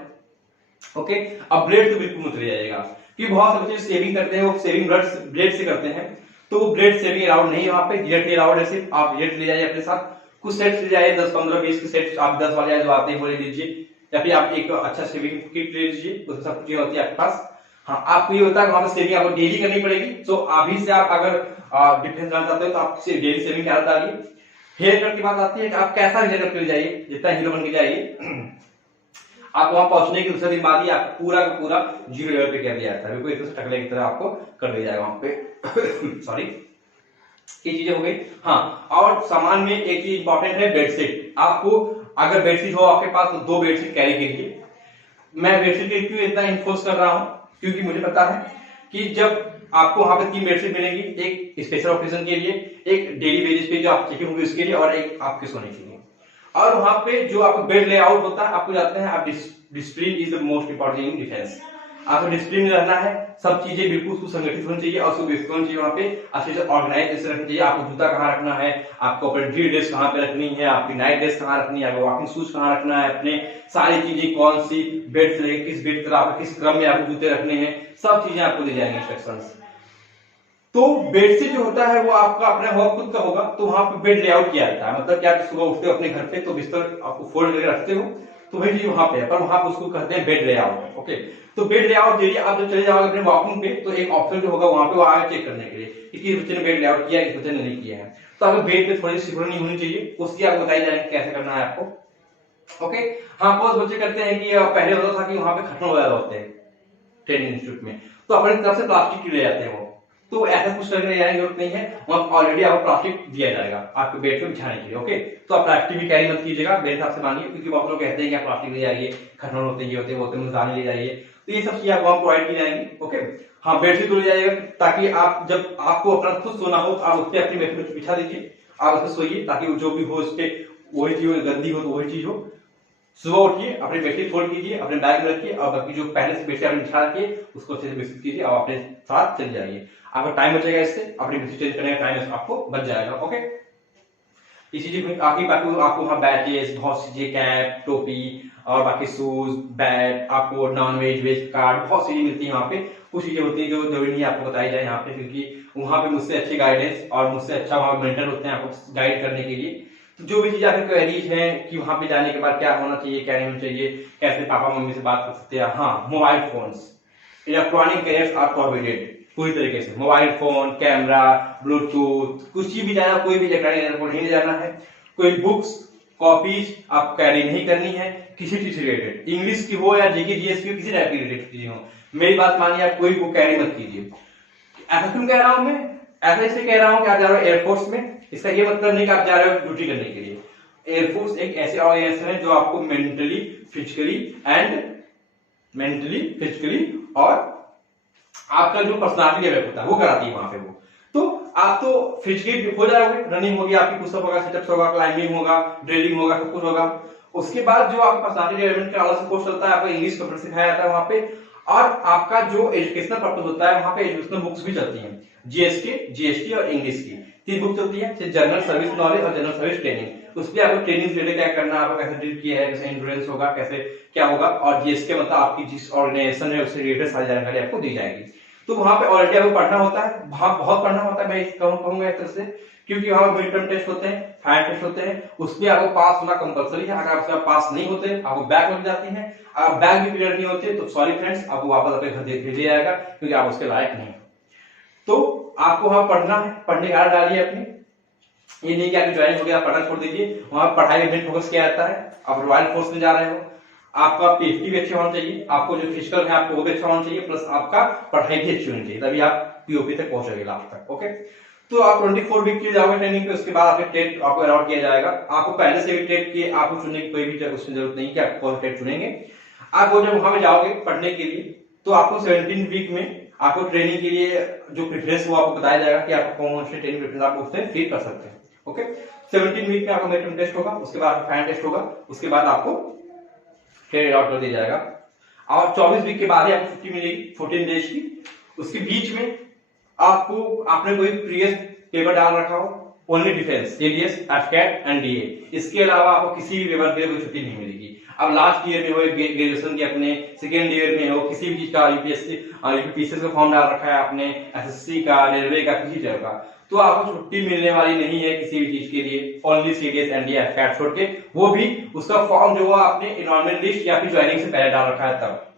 ओके, अब ब्लेड तो बिल्कुल मत ले जाइएगा, क्योंकि बहुत से बच्चे सेविंग करते हैं वो सेविंग ब्लेड से करते हैं, तो वो ब्लेड सेविंग अलाउड नहीं है वहां पे, जिलेट ही अलाउड है सिर्फ। आप जिलेट ले जाइए अपने साथ, कुछ सेट्स ले जाइए 10, 15, 20 के सेट्स, आप 10 वाले जो आते हैं वो ले लीजिए, या फिर आप एक अच्छा सेविंग किट ले लीजिए, उसमें सब चीजें होती है आपके पास। हाँ, आपको ये होता है वहां पर सेविंग आपको डेली करनी पड़ेगी। सो अभी से आप अगर डिफेंस करना चाहते हो तो आप डेली सेविंग क्या डालिए। हेयर कट की बात आती है कि आप कैसा हेयर कट कर जाइए, जितना हीरो बन के जाइए, आप वहां पहुंचने के दूसरे दिन बाद ही आपको पूरा का पूरा 0 लेवल पे कर दिया जाता है, बिल्कुल एक तरह से टकले की तरह आपको कर दिया जाएगा वहां पे। सॉरी, ये चीजें हो गई। हाँ, और सामान में एक चीज इंपॉर्टेंट है, बेडशीट। आपको अगर बेडशीट हो आपके पास तो 2 बेडशीट कैरी कीजिए। मैं बेडशीट के क्यों इतना इन्फोर्स कर रहा हूं, क्योंकि मुझे पता है कि जब आपको वहां पे 3 बेडशीट मिलेंगी, एक स्पेशल ऑकेजन के लिए, एक डेली बेसिस पे जो आप चेकिंग होगी उसके लिए, और एक आपके सोने के लिए। और वहां पे जो आपका बेड लेआउट होता है, आपको जाते हैं आप discipline is the most important in defence. आपको डिसिप्लिन में रहना है, सब चीजें बिल्कुल सुसंगठित होनी चाहिए और सुव्यवस्थित होनी चाहिए, वहां पे अच्छे से ऑर्गेनाइज ऐसे रखनी चाहिए। आपको जूता कहाँ रखना है, आपको अपनी ड्री ड्रेस कहाँ पे रखनी है, आपकी नाइट ड्रेस कहाँ रखनी है, आपको वॉकिंग शूज कहाँ रखना है, अपने सारी चीजें कौन सी बेड से लेकर किस बेड पर किस क्रम में आपको जूते रखने हैं, सब चीजें आपको दी जाएंगी इंस्ट्रक्शंस। तो बेडशीट जो होता है वो आपका अपना होगा, खुद का होगा, तो वहां पे बेड लेआउट किया जाता है। मतलब क्या, सुबह उठते हो अपने घर पे तो बिस्तर आपको फोल्ड करके रखते हो, तो वही चीज वहां पे है, पर वहां पे उसको कहते हैं बेड लेआउट। ओके, तो बेड लेआउट के लिए आप जब चले जाओगे अपने वॉकिंग पे तो एक ऑप्शन जो होगा वहां पे वो आगे चेक करने के लिए कि किस बच्चे ने बेड लेआउट किया है, किस बच्चे ने नहीं किया है। तो अगर बेड पे थोड़ी सिकुड़नी होनी चाहिए, उसकी आपको बताई जाएगी कैसे करना है आपको। ओके, हाँ बहुत बच्चे करते हैं कि पहले होता था कि वहां पे खटमल वगैरह होते हैं ट्रेनिंग इंस्टीट्यूट में, तो अपनी तरफ से प्लास्टिक की ले जाते हैं वो, तो ऐसा कुछ करने जाने की जरूरत नहीं है, वहाँ ऑलरेडी आपको प्लास्टिक दिया जाएगा आपके बेड पे बिछाने के लिए। ओके, तो आप प्लास्टिक भी कैरी मत कीजिएगा मेरे हिसाब से मानिए, क्योंकि बहुत लोग कहते हैं कि आप प्लास्टिक ले जाइए, खनन होते ये होते वो मसाले ले जाइए, तो ये सब चीजें आपको प्रोवाइड की जाएंगी। ओके, हाँ बेडशीट तो ले जाइएगा, ताकि आप जब आपको अपना खुद सोना हो तो आप उस पर अपनी बेडशीट बिछा दीजिए, आप उस पर सोइए, ताकि जो भी हो उस पर वही चीज हो, गंदी हो तो वही चीज हो। सुबह उठिए, अपनी बेडशीट फोल्ड कीजिए, अपने बैग में रखिए, और बाकी जो पहले से बेडशीट आपने बिछा रखिए उसको अच्छे से विकसित कीजिए और अपने साथ चल जाइए। आपका टाइम बचेगा, इससे अपनी बेडशीट चेंज करने का टाइम आपको बच जाएगा। ओके, इसी चीज में बाकी आपको वहाँ बैचेस, बहुत सी चीजें, कैप, टोपी और बाकी शूज, बैट, आपको नॉन वेज वेज कार्ड, बहुत सी चीजें मिलती है वहाँ पे। कुछ चीजें होती है जो जरूरी नहीं आपको बताई जाए यहाँ पे, क्योंकि वहाँ पे मुझसे अच्छे गाइडेंस और मुझसे अच्छा वहाँ मेंटर होते हैं आपको गाइड करने के लिए। तो जो भी चीज आपकी क्वेरीज है कि वहां पे जाने के बाद क्या होना चाहिए, क्या नहीं होना चाहिए, कैसे पापा मम्मी से बात कर सकते हैं। हाँ, mobile phones, electronic gadgets are prohibited पूरी तरीके से। मोबाइल फोन, कैमरा, ब्लूटूथ, कुछ भी जाना, कोई भी इलेक्ट्रॉनिक गैजेट को नहीं ले जाना है। कोई बुक्स, कॉपीज आप कैरी नहीं करनी है, किसी चीज से रिलेटेड, इंग्लिश की हो या जीके जीएस की, किसी टाइप की रिलेटेड चीजें हो, मेरी बात मानिए, आप कोई बुक कैरी मत कीजिए। ऐसा क्यों कह रहा हूं मैं? ऐसा इसलिए कह रहा हूं कि आप जा रहे हो एयरफोर्स में, इसका ये मतलब नहीं कि आप जा रहे हो ड्यूटी करने के लिए। एयरफोर्स एक ऐसे ऑर्गेनाइजेशन है जो आपको मेंटली, फिजिकली और आपका जो पर्सनालिटी डेवलप होता है वो कराती है वहां पे वो। तो आप तो फिजिकली हो जाओगे, रनिंग होगी आपकी, पुशअप होगा, सिटअप्स होगा, क्लाइंबिंग होगा, ड्रिलिंग होगा, सब कुछ होगा। उसके बाद जो आपका पर्सनालिटी डेवलपमेंट का अलग से कोर्स चलता है, आपको इंग्लिश कंप्यूटर सिखाया जाता है वहां पे, और आपका जो एजुकेशनल पर्पस होता है वहां पे एजुकेशनल बुक्स भी चलती हैं, जीएसटी और इंग्लिश की 3 बुक चलती है, जनरल सर्विस नॉलेज और जनरल सर्विस ट्रेनिंग। उस पर आपको ट्रेनिंग रिलेटेड क्या करना है, आपको कैसे डील किया है, कैसे इंश्योरेंस होगा, कैसे क्या होगा, और जीएसके मतलब आपकी जिस ऑर्गेनाइजेशन है उससे रिलेटेड सारी जानकारी आपको दी जाएगी। तो वहां पे ऑलरेडी आपको पढ़ना होता है, वहां बहुत पढ़ना होता है, मैं कहूंगा एक तरह से, क्योंकि वहां मिड टर्म टेस्ट होते हैं, फाइनल टेस्ट होते हैं, उसमें आपको पास होना कंपलसरी है। अगर आप पास नहीं होते, आपको बैक लग जाती है, अगर बैक भी क्लियर नहीं होते तो सॉरी फ्रेंड्स, आपको वापस अपने घर भेज दिया जाएगा, क्योंकि आप उसके लायक नहीं। तो आपको वहां पढ़ना है, पढ़ने की आदत डालिए अपनी। ये नहीं कि आपकी ज्वाइनिंग हो गया आप पढ़ना छोड़ दीजिए, वहां पढ़ाई में फोकस किया जाता है। आप रॉयल फोर्स में जा रहे हो, आपका पीएफटी भी अच्छा होना चाहिए, आपको जो फिजिकल है आपको वो भी अच्छा होना चाहिए, प्लस आपका पढ़ाई भी अच्छी होनी चाहिए, तभी आप पीओपी तक पहुंचोगे लास्ट तक। ओके, तो आप 24 वीक के लिए जाओगे ट्रेनिंग पे, उसके बाद आपके टेट आपको अलॉट किया जाएगा। आपको पहले से भी टेट की आपको चुनने की कोई भी उसमें जरूरत नहीं कि आप कौन टेट चुनेंगे। आप जब वहां पे जाओगे पढ़ने के लिए, तो आपको 17 वीक में आपको ट्रेनिंग के लिए जो प्रेफरेंस वो आपको बताया जाएगा कि आपको कौन से ट्रेनिंग प्रेफरेंस आप उसमें फील कर सकते हैं। ओके, 17 वीक में आपका मिड टर्म टेस्ट होगा, उसके बाद फाइनल टेस्ट होगा, उसके बाद आपको ट्रेड आउट कर दिया जाएगा, और 24 वीक के बाद ही आपको छुट्टी मिलेगी 14 डेज की। उसके बीच में आपको आपने कोई प्रीवियस पेपर डाल रखा हो, only defence, ADS, AFCAT and DA, इसके अलावा आपको किसी भी पेपर के लिए कोई छुट्टी नहीं मिलेगी। अब लास्ट ईयर में हो, ग्रेजुएशन के अपने सेकेंड ईयर में हो, किसी भी चीज का यूपीएससी का फॉर्म डाल रखा है आपने, एसएससी का, रेलवे का, किसी तरह का, तो आपको छुट्टी मिलने वाली नहीं है किसी भी चीज के लिए, ओनली सीडीएस एंड डीए एफकेट छोड़ के, वो भी उसका फॉर्म जो आपने एनरोलमेंट लिस्ट या फिर ज्वाइनिंग से पहले डाल रखा है तब।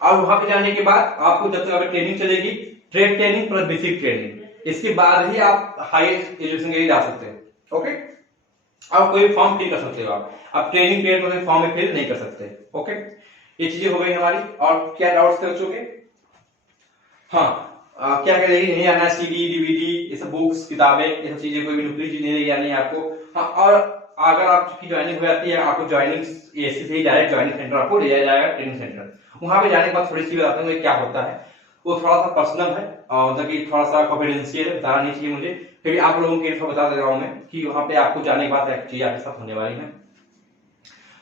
और वहां पे जाने के बाद आपको जब तक ट्रेनिंग चलेगी, trade training plus basic training, इसके बाद ही आप हाईएस्ट एजुकेशन के लिए जा सकते हैं। ओके, आप कोई फॉर्म फिल कर सकते हो, आप ट्रेनिंग पीरियड में फॉर्म में फिल नहीं कर सकते। ओके, ये चीजें हो गई हमारी। और क्या डाउट्स कर चुके? हाँ, क्या क्या नहीं आना, सीडी डीवीडी, ये सब बुक्स, किताबें, ये सब चीजें, कोई भी नुकरी चीज नहीं आनी है आपको। हाँ, और अगर आपकी ज्वाइनिंग हो जाती है, आपको ज्वाइनिंग एसी से ही डायरेक्ट ज्वाइनिंग सेंटर आपको ले जाया जाएगा, ट्रेनिंग सेंटर। वहां पे जाने के बाद थोड़ी सी बताता हूँ क्या होता है, वो थोड़ा सा पर्सनल है और मतलब कि थोड़ा सा कॉन्फिडेंशियल है, बताना नहीं चाहिए मुझे, फिर आप लोगों के लिए बता दे रहा हूं मैं कि वहां पे आपको जाने के बाद एक चीज आपके साथ होने वाली है।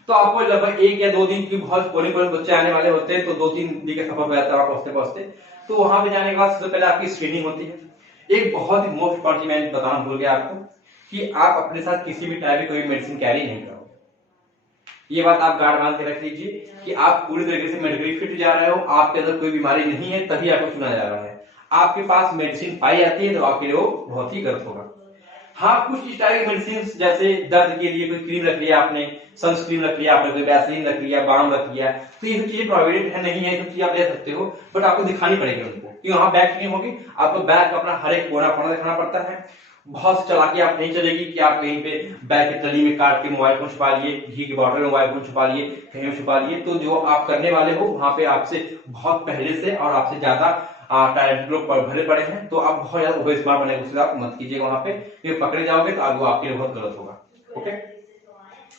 तो आपको लगभग 1 या 2 दिन की बहुत बोरिंग बच्चे आने वाले होते हैं, तो 2-3 दिन का सफर हो जाता है पहुंचते पहुंचते। तो वहां पे जाने के बाद सबसे पहले आपकी स्क्रीनिंग होती है। एक बहुत ही मोस्ट इंपॉर्टेंट मैं बताना भूल गया आपको कि आप अपने साथ किसी भी टाइप की कोई मेडिसिन कैरी नहीं करोगे। ये बात आप गार्ड मान के रख लीजिए कि आप पूरी तरीके से मेडिकली फिट जा रहे हो, आपके अंदर कोई बीमारी नहीं है, तभी आपको चुना जा रहा है। आपके पास मेडिसिन पाई जाती है तो आपके लिए वो बहुत ही गलत होगा। हाँ, कुछ इस टाइप की मेडिसिन जैसे दर्द के लिए कोई क्रीम रख लिया आपने, सनस्क्रीन रख लिया आपने, कोई वैसलीन रख लिया, बाम रख लिया, तो ये सब चीजें प्रोवाइडेड है नहीं है, ये सब चीजें आप ले सकते हो, बट आपको दिखानी पड़ेगी उनको कि वहां बैग नहीं होगी। आपको बैग अपना हर एक कोना कोना दिखाना पड़ता है। बहुत चालाकी आप नहीं चलेगी कि आप कहीं पे बैग की तली में काट के मोबाइल फोन छुपा लिए, घी की बॉटल में मोबाइल फोन छुपा लिए, कहीं छुपा लिए। तो जो आप करने वाले हो वहां पे आपसे बहुत पहले से और आपसे ज्यादा टैलेंट लोग भरे पड़े हैं, तो आप बहुत ज्यादा ओवर स्मार्ट बने, उसके आप मत कीजिएगा वहां पे, ये पकड़े जाओगे तो वो आपके लिए बहुत गलत होगा। ओके,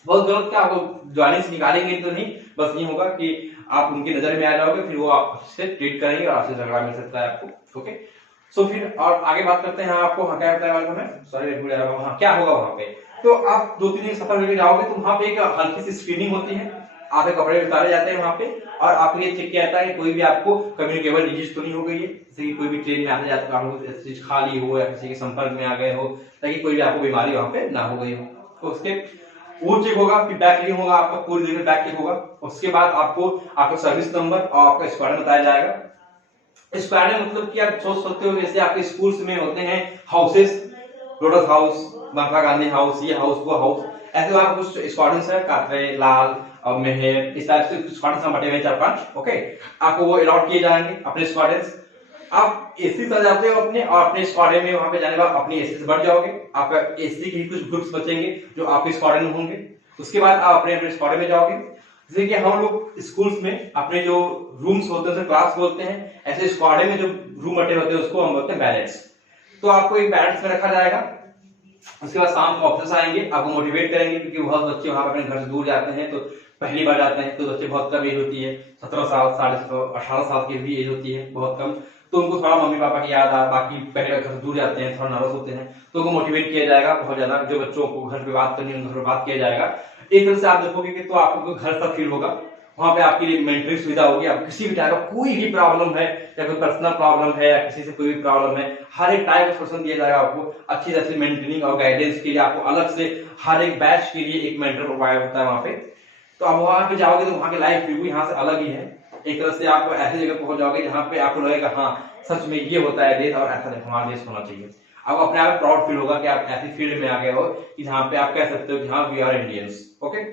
बहुत गलत क्या, आपको ज्वाइनिंग से निकालेंगे तो नहीं, बस ये होगा कि आप उनकी नजर में आ जाओगे, फिर वो आपसे ट्रीट करेंगे और आपसे झगड़ा मिल सकता है आपको। ओके, सो फिर और आगे बात करते हैं आपको, हाँ क्या बताया हमें, सॉरी भूल जा रहा हूं, हाँ क्या होगा वहां पे। तो आप 2-3 दिन सफर करके जाओगे तो वहां पे एक हल्की सी स्क्रीनिंग होती है, आपके कपड़े उतारे जाते हैं वहां पे, और आपके लिए चेक किया जाता है कि कोई भी आपको कम्युनिकेबल डिजीज तो नहीं हो गई है, जैसे कि कोई भी ट्रेन में आते जाते आपको ऐसी चीज खा ली हो या किसी के संपर्क में आ गए हो, ताकि कोई भी आपको बीमारी वहां पे ना हो गई हो। तो उसके वो चेक होगा, फिर बैक चेकिंग होगा, आपका पूरी जगह बैक चेक होगा। उसके बाद आपको आपका सर्विस नंबर और आपका स्क्वाड्रन बताया जाएगा। स्क्वाड्रन मतलब कि आप सोच सकते हो जैसे आपके स्कूल्स में होते हैं houses, lotus house, Mahatma Gandhi house, ये हाउस, वो हाउस, ऐसे वहां कुछ स्क्वाड्रन है, कातरे, लाल और मेहर, इस टाइप से स्क्वाड्रन बटे हुए 4-5। ओके, आपको वो अलॉट किए जाएंगे अपने स्क्वाड्रन। आप एसी से जाते हो अपने, और अपने स्क्वाड्रन में वहां पे जाने के बाद अपनी एसी से बढ़ जाओगे, आपका एसी के कुछ ग्रुप्स बचेंगे जो आपके स्क्वाड्रन में होंगे। उसके बाद आप अपने स्क्वाड्रन में जाओगे। जैसे कि हम लोग स्कूल्स में अपने जो रूम्स होते हैं क्लास बोलते हैं, ऐसे स्क्वाड्रन में जो रूम बटे होते हैं उसको हम बोलते हैं बैरेक्स। तो आपको एक बैरेक्स में रखा जाएगा। उसके बाद शाम को ऑफिसर्स आएंगे, आपको मोटिवेट करेंगे, क्योंकि बहुत बच्चे वहां पर अपने घर से दूर जाते हैं, तो पहली बार जाते हैं, तो बच्चे बहुत कम एज होती है, 17 साल, 17.5, 18 साल की भी एज होती है, बहुत कम। तो उनको थोड़ा मम्मी पापा की याद आ, बाकी पहले घर से दूर जाते हैं, थोड़ा नर्वस होते हैं, तो उनको मोटिवेट किया जाएगा बहुत ज्यादा। जो बच्चों को घर पे बात करनी है घर पे बात किया जाएगा। एक तरह से आप देखोगे कि तो आपको घर सा फील होगा, वहां पे आपकी मेंटरी सुविधा होगी। आप किसी भी टाइप का कोई भी प्रॉब्लम है, या कोई पर्सनल प्रॉब्लम है, या किसी से कोई भी प्रॉब्लम है, हर एक टाइप का सोल्यूशन दिया जाएगा आपको। अच्छी तरह से मेंटेनिंग और गाइडेंस के लिए आपको अलग से हर एक बैच के लिए एक मेंटर प्रोवाइड होता है वहां पे। तो आप वहां पे जाओगे तो वहां की लाइफ व्यू यहाँ से अलग ही है। एक तरह से आप ऐसी जगह पहुंच जाओगे जहाँ पे आपको लगेगा हाँ सच में ये होता है देश, और ऐसा हमारा देश होना चाहिए। आपको अपने आप प्राउड फील होगा कि आप ऐसी फील्ड में आ गए हो कि जहाँ पे आप कह सकते हो कि हाँ we are Indians. Okay,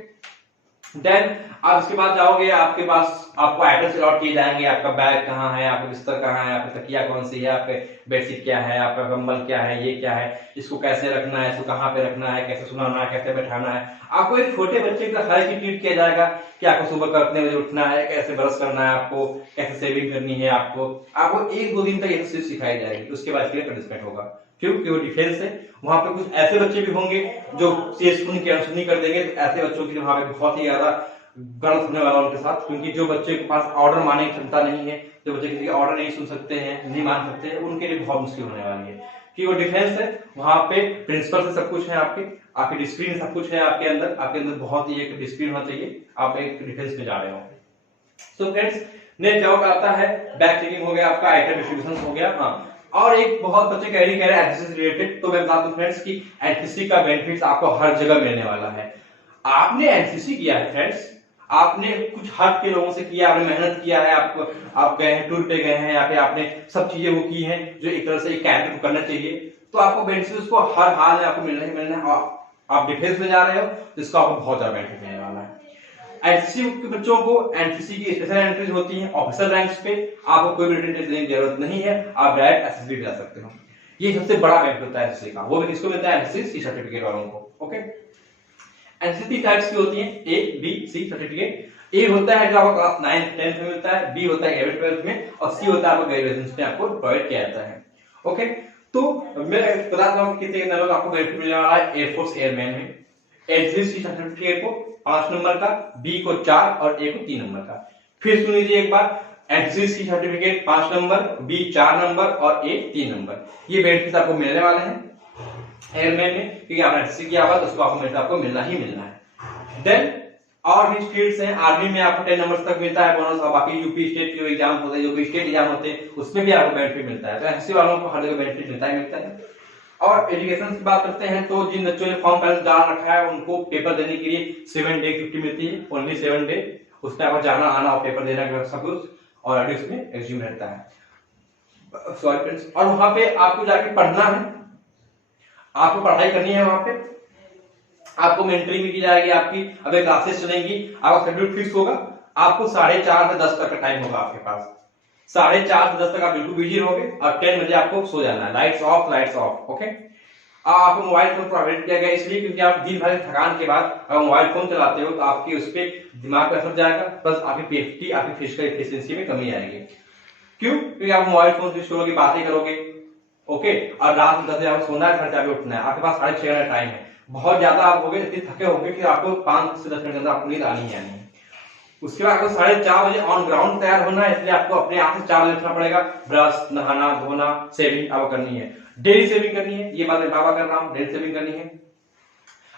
then आप इसके बाद जाओगे, आपके पास आपको आइटम्स अलॉट किए जाएंगे, आपका बैग कहाँ है, आपका बिस्तर कहाँ है, आपकी तकिया कौन सी है, आपके बेडशीट क्या है, आपका कंबल क्या है, ये क्या है, इसको कैसे रखना है, इसको कहाँ पे रखना है, कैसे सुनाना है, कैसे बैठाना है। आपको एक छोटे बच्चे का हर चीज ट्रीट किया जाएगा कि आपको सुबह कितने बजे उठना है, कैसे ब्रश करना है, आपको कैसे सेविंग करनी है, आपको 1-2 दिन तक ये चीज सिखाई जाएगी। उसके बाद के लिए पनिशमेंट होगा, क्योंकि वो डिफेंस है। वहां पे कुछ ऐसे बच्चे भी होंगे जो चीज सुन के अनसुनी कर देंगे, तो ऐसे बच्चों के लिए वहां पे बहुत ही ज्यादा गलत होने वाला उनके साथ, क्योंकि जो बच्चे के पास ऑर्डर मानने की क्षमता नहीं है, जो बच्चे किसी का ऑर्डर नहीं सुन सकते हैं, नहीं मान सकते हैं, उनके लिए बहुत मुश्किल होने वाली है। कि वो डिफेंस है, वहां पे प्रिंसिपल से सब कुछ है, आपकी डिसिप्लिन सब कुछ है आपके अंदर बहुत ही एक डिसिप्लिन होना चाहिए। आप एक डिफेंस में जा रहे हो। सो फ्रेंड्स, नेक्स्ट जॉब आता है बैग चेकिंग हो गया, आपका आइटम डिस्ट्रीब्यूशन हो गया। हाँ, और एक बहुत बच्चे कह रहे हैं एनसीसी से रिलेटेड, तो मैं बता दूं फ्रेंड्स कि एनसीसी का बेनिफिट्स आपको हर जगह मिलने वाला है। आपने एनसीसी किया है फ्रेंड्स, आपने कुछ हट के लोगों से किया, आपने मेहनत किया है, आप गए हैं, टूर पे गए हैं, या फिर आपने सब चीजें वो की हैं जो एक तरह से एक कैडेट को करना चाहिए, तो आपको बेनिफिट उसको हर हाल में आपको मिलना ही मिलना है। आप डिफेंस में जा रहे हो तो इसका आपको बहुत ज्यादा बेनिफिट मिलने वाला है। एनसीसी के बच्चों को एनसीसी की स्पेशल एंट्रीज होती है ऑफिसर रैंक्स पे, आपको कोई भी रिटन टेस्ट देने की जरूरत नहीं है, आप डायरेक्ट एसएसबी जा सकते हो। ये सबसे बड़ा बेनिफिट होता है एनसीसी का। वो भी किसको मिलता है? एनसीसी सर्टिफिकेट वालों को। ओके, एनसीसी टाइप्स की होती है ए बी सी सर्टिफिकेट। ए होता है जो आपको क्लास 9 10th में मिलता है, बी होता है 11th 12th में, और सी होता है आपको ग्रेजुएशन में आपको प्रोवाइड किया जाता है। ओके, तो मैं बता दूं कितने नंबर आपको बेनिफिट मिलने वाला है एयरफोर्स एयरमैन में। एनसीसी सर्टिफिकेट को 5 नंबर का, बी को 4 और ए को 3 नंबर का। फिर सुन लीजिए एक बार, NCC certificate 5 number, B 4 number और ए 3 नंबर। ये बेनिफिट आपको मिलने वाले हैं एयरमैन में, क्योंकि आपने एनसीसी किया हुआ तो उसको आपको मिलना ही मिलना है। देन और भी फील्ड्स हैं, आर्मी में आपको 10 नंबर तक मिलता है बोनस, और बाकी यूपी स्टेट के एग्जाम होते हैं, जो भी स्टेट एग्जाम होते हैं उसमें भी आपको बेनिफिट मिलता है। तो एनसीसी वालों को हर जगह बेनिफिट मिलता है। और एजुकेशन की बात करते हैं तो जिन बच्चों ने फॉर्म पहले डाल रखा है उनको पेपर देने के लिए 7 डे छुट्टी मिलती है, ओनली 7 डे। उसमें आपको जाना आना और पेपर देना सब कुछ, और अभी उसमें एग्जाम रहता है। सॉरी फ्रेंड्स, और वहां पे आपको जाके पढ़ना है, आपको पढ़ाई करनी है वहां पे, आपको मेंटरिंग भी की जाएगी, आपकी अभी क्लासेस चलेंगी, आपका शेड्यूल फिक्स होगा, आपको 4:30 से 10 तक का टाइम होगा आपके पास। 4:30 से 10 तक आप बिल्कुल बिजी रहोगे, और 10 बजे आपको सो जाना है, लाइट्स ऑफ। ओके, आपको मोबाइल फोन प्रोवाइड किया गया इसलिए क्योंकि आप दिन भर थकान के बाद अगर मोबाइल फोन चलाते हो तो आपकी उस पर दिमाग पर असर जाएगा, प्लस आपकी पीएफटी आपकी फिजिकल एफिशिएंसी में कमी आएगी। क्यों? क्योंकि आप मोबाइल फोन यूज करोगे, बातें करोगे, ओके, और रात में 10 बजे आपको सोना है, घर जाके उठना है, आपके पास 6:30 घंटे टाइम है, बहुत ज्यादा आप हो गए, इतने थके होंगे कि आपको 5 से 10 मिनट के अंदर आपको नींद आनी है। उसके बाद आपको 4:30 बजे ऑन ग्राउंड तैयार होना है, इसलिए आपको अपने आप से 4 बजे उठना पड़ेगा। ब्रश, नहाना धोना, सेविंग आपको करनी है, डेली सेविंग करनी है, ये बात मैं बाबा कर रहा हूँ, डेली सेविंग करनी है।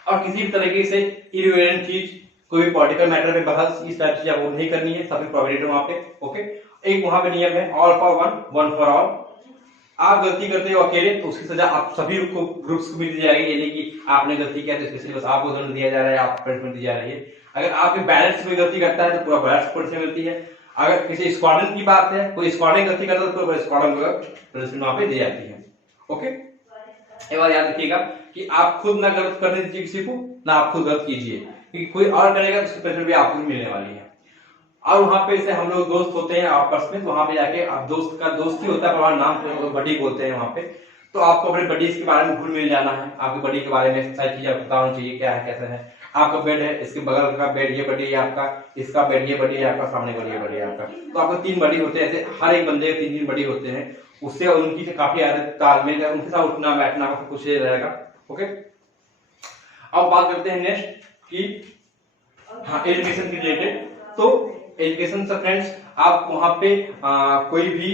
और किसी भी तरीके से इरिलेवेंट चीज, कोई भी पॉलिटिकल मैटर में बहस, इस टाइप से आपको नहीं करनी है, सभी प्रोवाइडेड वहां पे, ओके। एक वहां पे नियम है, all for one, one for all. आप गलती करते हो अकेले तो उसकी सजा आप सभी को, ग्रुप्स को मिल जाएगी, ये नहीं कि आपने गलती किया तो स्पेशली बस आपको दंड दिया जा रहा है, आप पनिशमेंट दी जा रही है। अगर आपके बैलेंस में गलती करता है तो पूरा बैलेंस पनिशमेंट मिलती है। अगर किसी स्क्वाड्रन की बात है, कोई स्क्वाड्रन गलती करता है तो पूरा स्क्वाड्रन को पनिशमेंट वहां पे दी जाती है, ओके। एक बात याद रखिएगा कि आप खुद ना गलत करने दीजिए किसी को, ना आप खुद गलत कीजिए, क्योंकि कोई और करेगा तो उसकी पनिशमेंट भी आपको मिलने वाली है। और वहां पे जैसे हम लोग दोस्त होते हैं आपस में, तो वहां पे जाके आप दोस्त का दोस्ती होता है, हमारा नाम बडी बोलते हैं वहां पे, तो आपको अपने बडीज के बारे में घुल मिल जाना है, आपके बडी के बारे में सारी चीजें पता होनी चाहिए, क्या है कैसा है। आपका बेड है, इसके बगल का बेड ये बडी है आपका, इसका बेड ये बडी है आपका, सामने बडी ये बडी है आपका, तो आपको 3 बडी होते हैं, ऐसे हर एक बंदे के 3-3 बडी होते हैं, उससे उनकी काफी आदत तालमेल है, उनके साथ उठना बैठना कुछ रहेगा, ओके। अब बात करते हैं नेक्स्ट की, हाँ, एजुकेशन के रिलेटेड। तो एजुकेशन से फ्रेंड्स, आप वहां पे कोई भी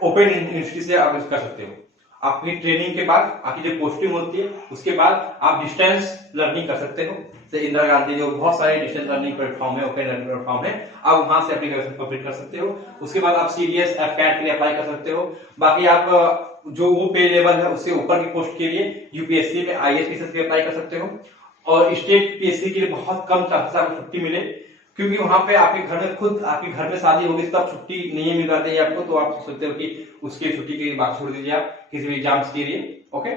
ओपन यूनिवर्सिटी से आप कर सकते हो। आपकी ट्रेनिंग के बाद, आपकी जो पोस्टिंग होती है उसके बाद आप डिस्टेंस लर्निंग कर सकते हो। जैसे इंदिरा गांधी, जो बहुत सारे डिस्टेंस लर्निंग प्लेटफॉर्म है, ओपन लर्निंग प्लेटफॉर्म है, आप वहां से एप्लीकेशन कंप्लीट कर सकते हो। उसके बाद आप सीडीएस, एफकैट के लिए अप्लाई कर सकते हो। बाकी आप जो वो पे लेवल है उससे ऊपर की पोस्ट के लिए यूपीएससी में आईएएस के अप्लाई कर सकते हो। और स्टेट पीएससी के लिए बहुत कम चांसेस आपको छुट्टी मिले, क्योंकि वहां पे आपके घर में, खुद आपके घर में शादी होगी तब छुट्टी नहीं मिल पाती है आपको, तो आप सोचते हो कि उसकी छुट्टी की बात छोड़ दीजिए आप किसी भी एग्जाम्स के लिए, ओके।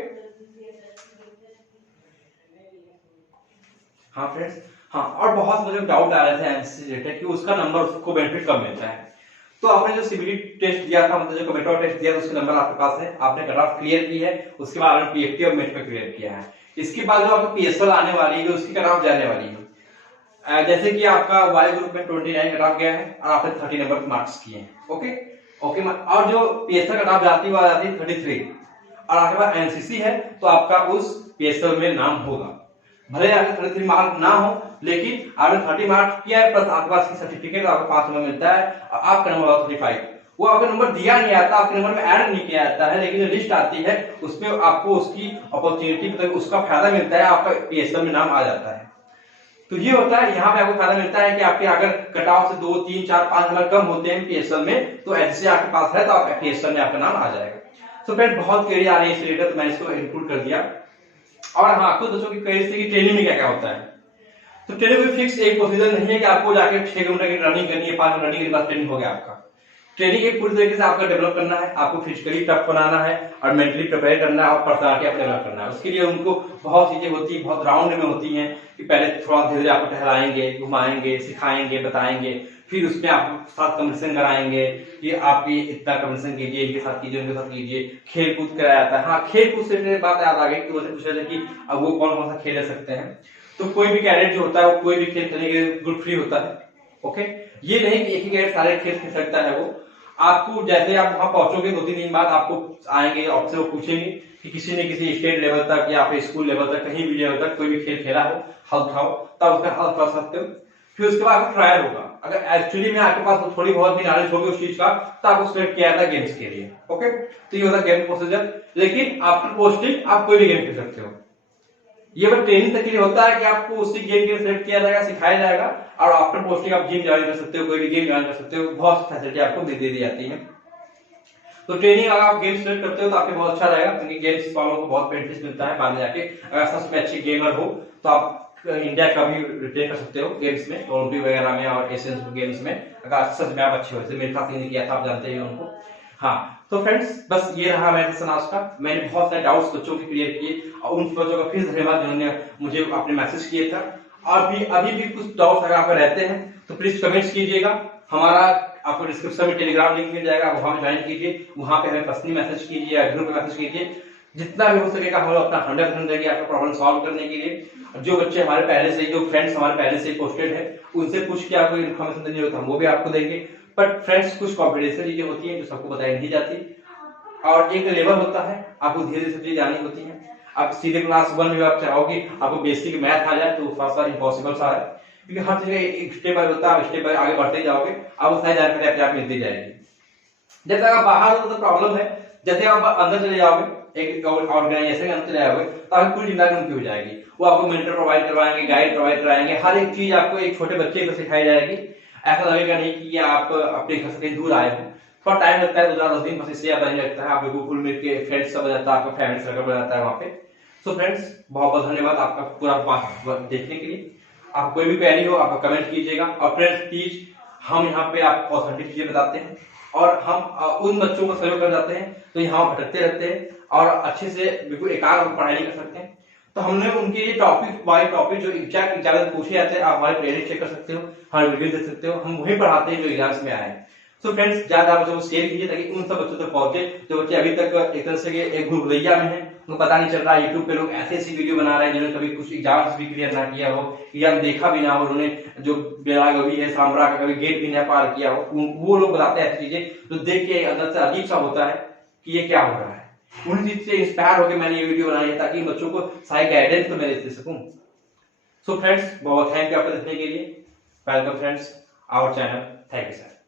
हाँ फ्रेंड्स, हाँ, और बहुत मुझे डाउट आ रहे थे एमसीसी रिलेटेड कि उसका नंबर उसको बेनिफिट कब मिलता है। तो आपने जो सीबीटी टेस्ट दिया था, मतलब जो कमेटो टेस्ट दिया था, उसके नंबर आपके पास है, आपने कट ऑफ क्लियर की है, उसके बाद आपने पीएफटी और मेट पे क्लियर किया है। इसके बाद जो आपको पीएसएल आने वाली है, उसकी कट ऑफ जाने वाली है। जैसे कि आपका वाई ग्रुप में 29 कट ऑफ गया है और आपने 30 नंबर मार्क्स किए हैं, ओके ओके। और जो पीएसएल कट ऑफ जाती है वो आ जाती है 33, और आपके पास एनसीसी है तो आपका उस पीएसएल में नाम होगा। भले आपके 33 मार्क ना हो, लेकिन आपने 30 मार्क्स किया है, प्लस आपके पास की सर्टिफिकेट, आपको 5 नंबर मिलता है और आपका नंबर होगा 35। वो आपका नंबर दिया नहीं आता, आपके नंबर में ऐड नहीं किया जाता है, लेकिन जो लिस्ट आती है उसमें आपको उसकी अपॉर्चुनिटी, मतलब उसका फायदा मिलता है, आपका पीएसएल में नाम आ जाता है। तो ये होता है, यहाँ पे आपको फायदा मिलता है कि आपके अगर कट ऑफ से 2, 3, 4, 5 नंबर कम होते हैं पीएसएल में, तो एचसी आपके पास है तो आपके पीएसएल में आपका नाम आ जाएगा। तो फ्रेंड, बहुत क्वेरी आ रही है इस रिलेटेड, तो मैंने इसको इंक्लूड कर दिया। और हाँ, खुद दोस्तों की क्वेरी थी कि ट्रेनिंग में क्या क्या होता है। तो ट्रेनिंग में फिक्स एक प्रोसीजर नहीं है कि आपको जाके 6 किलोमीटर की रनिंग करनी है, 5 किलोमीटर रनिंग के बाद ट्रेनिंग हो गया आपका। ट्रेनिंग एक पूरी तरीके से आपका डेवलप करना है, आपको फिजिकली टफ बनाना है और मेंटली प्रिपेयर करना है और पर्सनालिटी आपको डेवलप करना है। उसके लिए उनको बहुत चीजें होती है, बहुत राउंड में होती हैं कि पहले थोड़ा धीरे धीरे आपको टहलाएंगे, घुमाएंगे, सिखाएंगे, बताएंगे, फिर उसमें आपको साथ कंपटीशन कराएंगे कि आप ये इतना कंपटीशन कीजिए, इनके साथ कीजिए, उनके साथ कीजिए, खेल कूद कराया जाता है। हाँ, खेल कूद से बात याद आ गई कि वैसे पूछा जाए कि अब वो कौन कौन सा खेल ले सकते हैं। तो कोई भी कैडेट जो होता है वो कोई भी खेल खेलने के लिए बिल्कुल फ्री होता है, ओके। ये नहीं कि एक ही कैडेट सारे खेल खेल सकता है। वो आपको, जैसे आप वहां पहुंचोगे 2-3 दिन बाद आपको आएंगे ऑफिसर, वो पूछेंगे कि किसी ने किसी स्टेट लेवल तक या फिर स्कूल लेवल तक, कहीं भी लेवल तक कोई भी खेल खेला हो, हाथ उठाओ, तब उसका हाथ उठा सकते हो। फिर उसके बाद आपको ट्रायल होगा। अगर एक्चुअली में आपके पास थोड़ी बहुत भी नॉलेज होगी उस चीज का, तो आपको सिलेक्ट किया जाता है गेम्स के लिए, ओके। तो ये होता है गेम प्रोसीजर। लेकिन आफ्टर पोस्टिंग आप कोई भी गेम खेल सकते हो। ये बस ट्रेनिंग तक के लिए होता है कि आपको उसी गेम के लिए सिलेक्ट किया जाएगा, सिखाया जाएगा, और आफ्टर पोस्टिंग आप जिम ज्वाइन कर सकते हो, कोई भी गेम ज्वाइन कर सकते हो। बहुत फैसिलिटी आपको दे दी जाती है। तो ट्रेनिंग अगर आप गेम सिलेक्ट करते हो तो आपके बहुत अच्छा रहेगा, क्योंकि गेम्स वालों को बहुत बेनिफिट मिलता है बाद में जाके। अगर सच में अच्छे गेमर हो तो आप इंडिया का भी रिप्रेजेंट कर सकते हो गेम्स में, ओलंपिक वगैरह में और एशियन गेम्स में, अगर सच में आप अच्छे हो। जैसे मेरे साथ नहीं किया था, आप जानते हैं उनको। हाँ, तो फ्रेंड्स, बस ये रहा मेरा सेशन आज का। मैंने बहुत सारे डाउट्स बच्चों के क्लियर किए, और उन बच्चों का फिर धन्यवाद जिन्होंने मुझे अपने मैसेज किए था। और भी अभी भी कुछ डाउट्स अगर आपके रहते हैं तो प्लीज कमेंट्स कीजिएगा। हमारा आपको डिस्क्रिप्शन में टेलीग्राम लिंक मिल जाएगा, वहां पे ज्वाइन कीजिए, वहां पे हमें पर्सनली मैसेज कीजिए या ग्रुप में मैसेज कीजिए। जितना भी हो सकेगा हम लोग अपना 100% देंगे आपका प्रॉब्लम सॉल्व करने के लिए। जो बच्चे हमारे पहले से, जो फ्रेंड्स हमारे पहले से पोस्टेड है, उनसे पूछ के आपको इन्फॉर्मेशन देनी हो तो हम वो भी आपको देंगे। बट फ्रेंड्स कुछ कॉन्फिडेंशियल चीजें होती हैं जो सबको बताई नहीं जाती, और एक लेवल होता है, आपको धीरे धीरे सब चीजें आनी होती हैं। आप सीधे क्लास 1 में आप चाहोगे आपको बेसिक मैथ आ जाए तो फर्स्ट इम्पॉसिबल सा है, क्योंकि हर जगह एक स्टेप बाय होता है, स्टेप बाय आगे बढ़ते ही जाओगे, आपको सारी जानकारी अपने आप मिलती जाएगी। जब तक आप बाहर हो तो प्रॉब्लम है, जैसे आप अंदर चले जाओगे एक ऑर्गेनाइजेशन के अंदर चले जाओगे तो आपकी पूरी जिम्मेदारी उनकी हो जाएगी। वो आपको मेंटर प्रोवाइड करवाएंगे, गाइड प्रोवाइड कराएंगे, हर एक चीज आपको एक छोटे बच्चे को सिखाई जाएगी। ऐसा लगेगा नहीं कि आप अपने घर से कहीं दूर आए हो। थोड़ा टाइम लगता है, 2-10 दिन बस इससे ज्यादा नहीं लगता है। आप बिल्कुल घुल मिल के फ्रेंड्स सब हो जाता है, आपका फैमिली सर्कल बन जाता है वहाँ पे। सो फ्रेंड्स, बहुत बहुत धन्यवाद आपका पूरा बात देखने के लिए। आप कोई भी क्वेरी हो आप कमेंट कीजिएगा। और फ्रेंड्स प्लीज, हम यहाँ पे आपको ऑथेंटिक चीजें बताते हैं और हम उन बच्चों को सहयोग कर जाते हैं तो यहाँ भटकते रहते हैं और अच्छे से बिल्कुल एकाग्र पढ़ाई नहीं कर सकते हैं। तो हमने उनके लिए टॉपिक बाय टॉपिक जो एग्जैक्ट पूछे जाते हैं, आप हमारे प्लेलिस्ट चेक कर सकते हो, हमारे वीडियो देख सकते हो, हम वही पढ़ाते हैं जो एग्जाम्स में आए। सो फ्रेंड्स, ज्यादा बच्चों को शेयर कीजिए ताकि उन सब बच्चों तक पहुंचे जो बच्चे अभी तक एक तरह से एक भूलभुलैया में है, उनको पता नहीं चल रहा है। यूट्यूब पे लोग ऐसे ऐसी वीडियो बना रहे हैं जिन्होंने कभी कुछ एग्जाम्स भी क्लियर ना किया हो, एग्जाम देखा भी ना हो, उन्होंने जो बेलागवी है सामरा का कभी गेट भी ना पार किया हो, वो लोग बताते हैं ऐसी चीजें जो देख के अंदर से अजीब सा होता है कि ये क्या हो रहा है। उन चीज से इंस्पायर होकर मैंने ये वीडियो बनाई है ताकि बच्चों को सारी गाइडेंस तो मैं दे सकूं। सो फ्रेंड्स, बहुत थैंक यू आपको देखने के लिए। Welcome friends our channel. Thank you sir.